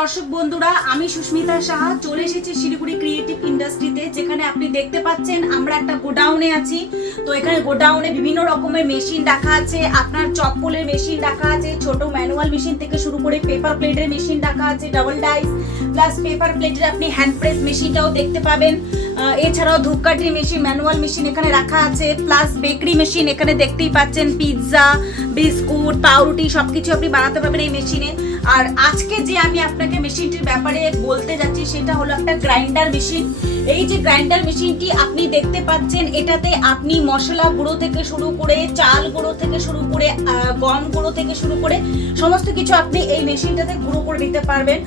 দর্শক বন্ধুরা, আমি সুস্মিতা সাহা চলে এসেছি শিলিগুড়ি ক্রিয়েটিভ ইন্ডাস্ট্রিতে, যেখানে আপনি দেখতে পাচ্ছেন আমরা একটা গোডাউনে আছি। তো এখানে গোডাউনে বিভিন্ন রকমের মেশিন রাখা আছে। আপনার চপ্পলের মেশিন রাখা আছে, ছোট ম্যানুয়াল মেশিন থেকে শুরু করে পেপার প্লেটের মেশিন রাখা আছে, ডাবল ডাইস প্লাস পেপার প্লেটের আপনি হ্যান্ড প্রেস মেশিনটাও দেখতে পাবেন। এছাড়াও ধূপকাঠির মেশিন, ম্যানুয়াল মেশিন এখানে রাখা আছে, প্লাস বেকারি মেশিন এখানে দেখতেই পাচ্ছেন। পিৎজা, বিস্কুট, পাউরুটি সবকিছু আপনি বানাতে পারবেন এই মেশিনে। আর আজকে যে আমি আপনাকে মেশিনটির ব্যাপারে বলতে যাচ্ছি সেটা হলো একটা গ্রাইন্ডার মেশিন। এই যে গ্রাইন্ডার মেশিনটি আপনি দেখতে পাচ্ছেন, এটাতে আপনি মশলা গুঁড়ো থেকে শুরু করে, চাল গুঁড়ো থেকে শুরু করে, গম গুঁড়ো থেকে শুরু করে সমস্ত কিছু আপনি এই মেশিনটাতে গুঁড়ো করে নিতে পারবেন।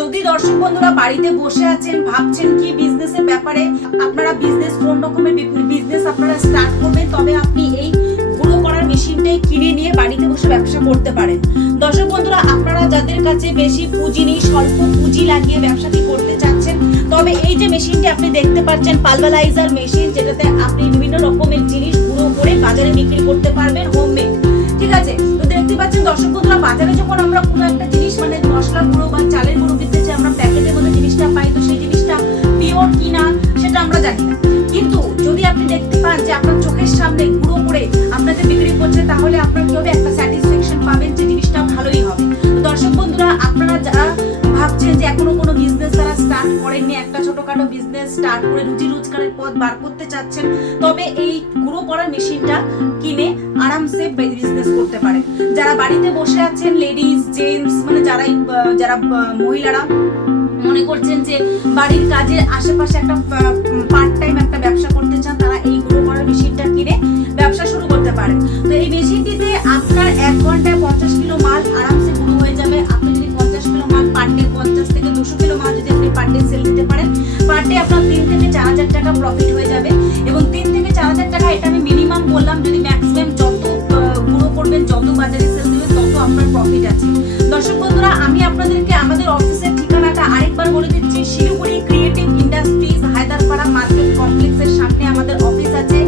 যদি দর্শক বন্ধুরা বাড়িতে বসে আছেন, ভাবছেন কি বিজনেসের ব্যাপারে, আপনারা বিজনেস কোন রকমের বিজনেস আপনারা স্টার্ট করবেন, তবে আপনি এই গুঁড়ো করার মেশিনটাই কিনে নিয়ে বাড়িতে বসে ব্যবসা করতে পারেন। দর্শক বন্ধুরা, আপনারা যাদের কাছে বেশি পুঁজি নেই, স্বল্প পুঁজি লাগিয়ে ব্যবসাটি করতে চাচ্ছেন, তবে এই যে মেশিনটি আপনি দেখতে পাচ্ছেন পালভারাইজার মেশিন, যেটাতে আপনি বিভিন্ন রকমের জিনিস গুঁড়ো করে বাজারে বিক্রি করতে পারবেন হোমমেড। ঠিক আছে, তো দেখতে পাচ্ছেন দর্শক বন্ধুরা, বাজারে যখন আমরা কোনো একটা জিনিস মানে মশলা গুঁড়ো বা চালের গুঁড়ো কিনতে চাই, আমরা প্যাকেটের মধ্যে জিনিসটা পাই, তো সেই জিনিসটা পিওর কিনা সেটা আমরা জানি না। কিন্তু যদি আপনি দেখতে পান যে আপনার চোখের সামনে গুঁড়ো করে আপনাকে বিক্রি করছে, তাহলে আপনার কি হবে, একটা স্যাটিসফ্যাকশন পাবেন যে জিনিসটা ভালোই হবে। তো দর্শক বন্ধুরা, আপনারা যারা ভাবছেন যে এখনো কোনো বিজনেস তারা স্টার্ট করেননি, একটা ছোটখাটো বিজনেস স্টার্ট করে রুজি রোজগারের পথ বার করতে চাচ্ছেন, তবে এই গুঁড়ো করার মেশিনটা কিনে আরামসে বিজনেস করতে পারেন। যারা বাড়িতে বসে আছেন, লেডিজ, জেন্টস, মানে যারা মহিলারা মনে করছেন যে বাড়ির কাজের আশেপাশে একটা পার্ট টাইম একটা ব্যবসা করতে চান, তারা এই গুঁড়ো করার মেশিনটা কিনে ব্যবসা শুরু করতে পারেন। তো এই মেশিনটিতে আপনার 1 ঘন্টায় 50 কিলো মাল আরামসে গুঁড়ো হয়ে যাবে। আপনি যদি 50 কিলো মাল পার ডে, 50 থেকে 200 কিলো মাল যদি আপনি পার ডে সেল দিতে পারেন, পার ডে আপনার 3 থেকে 4,000 টাকা প্রফিট হয়ে যাবে। এবং 3 থেকে 4,000 টাকা এটা আমি মিনিমাম বললাম, যদি ম্যাক্সিমাম যত গুঁড়ো করবেন, যত বাজারে সেল দিবেন, তত আপনার প্রফিট আছে। দর্শক বন্ধুরা, আমি আপনাদেরকে আমাদের অফিসের ঠিকানাটা আরেকবার বলে দিচ্ছি। Siliguri creative industries, Haiderpara market কমপ্লেক্সের সামনে আমাদের অফিস আছে,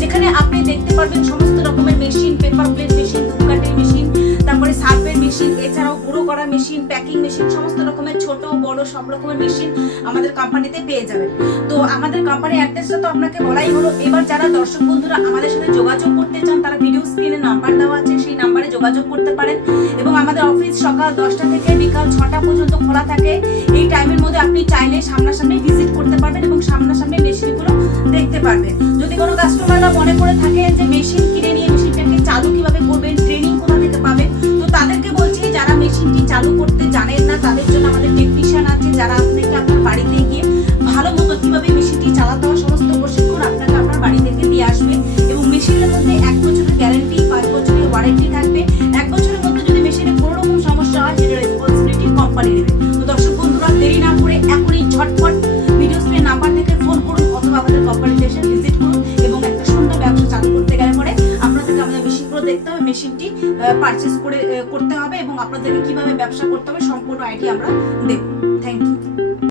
যেখানে আপনি দেখতে পারবেন সমস্ত রকমের মেশিন, পেপার প্লেট মেশিন, ধূপকাঠির মেশিন, তারপরে সার্ভের মেশিন, এছাড়াও গুঁড়ো করা মেশিন, প্যাকিং মেশিন, সমস্ত রকমের ছোট বড় সব রকমের মেশিন আমাদের কোম্পানিতে পেয়ে যাবেন। তো আমাদের কোম্পানির অ্যাড্রেসটা তো আপনাকে বলাই হলো। এবার যারা দর্শক বন্ধুরা আমাদের সাথে যোগাযোগ করতে চান, তারা ভিডিও স্ক্রিনে নাম্বার দেওয়া আছে, সেই নাম্বারে যোগাযোগ করতে পারেন। এবং আমাদের অফিস সকাল 10টা থেকে বিকাল 6টা পর্যন্ত খোলা থাকে। এই টাইমের মধ্যে আপনি চাইলে সামনাসামনি ভিজিট করতে পারবেন এবং সামনাসামনি মেশিনগুলো দেখতে পারবেন। যদি কোনো কাস্টমাররা মনে করে থাকেন যে মেশিন কিনে নিয়ে মেশিনটাকে চালু কিভাবে করবেন, ট্রেনিং কোথা থেকে পাবেন, তো তাদেরকে বলছি, যারা মেশিনটি চালু করতে জানেন না, তাদের জন্য আমাদের টেকনিশিয়ান আছে, যারা আপনাকে আপনার বাড়িতে গিয়ে ভালো মতো কিভাবে মেশিনটি চালাতে হয় সমস্ত প্রশিক্ষণ আপনাকে আপনার বাড়ি থেকে দিয়ে আসবে। এবং মেশিনের মধ্যে 1 বছরের গ্যারান্টি, 5 বছরের ওয়ারেন্টি থাকবে। 1 বছরের মধ্যে যদি মেশিনে কোনো রকম সমস্যা হয়, সেটা রেসপন্সিবিলিটি কোম্পানি নেবে। তো দর্শক বন্ধুরা, দেরি না করে এখনই ঝটপট ভিডিও স্ক্রিনে নাম্বার থেকে ফোন করুন, অথবা আমাদের কোম্পানিতে এসে ভিজিট করুন। এবং একটা সুন্দর ব্যবসা চালু করতে গেলে পরে আপনাদেরকে আমাদের মেশিনগুলো দেখতে হবে, মেশিনটি পারচেস করতে হবে, এবং আপনাদেরকে কিভাবে ব্যবসা করতে হবে সম্পূর্ণ আইডিয়া আমরা দেব। Thank you.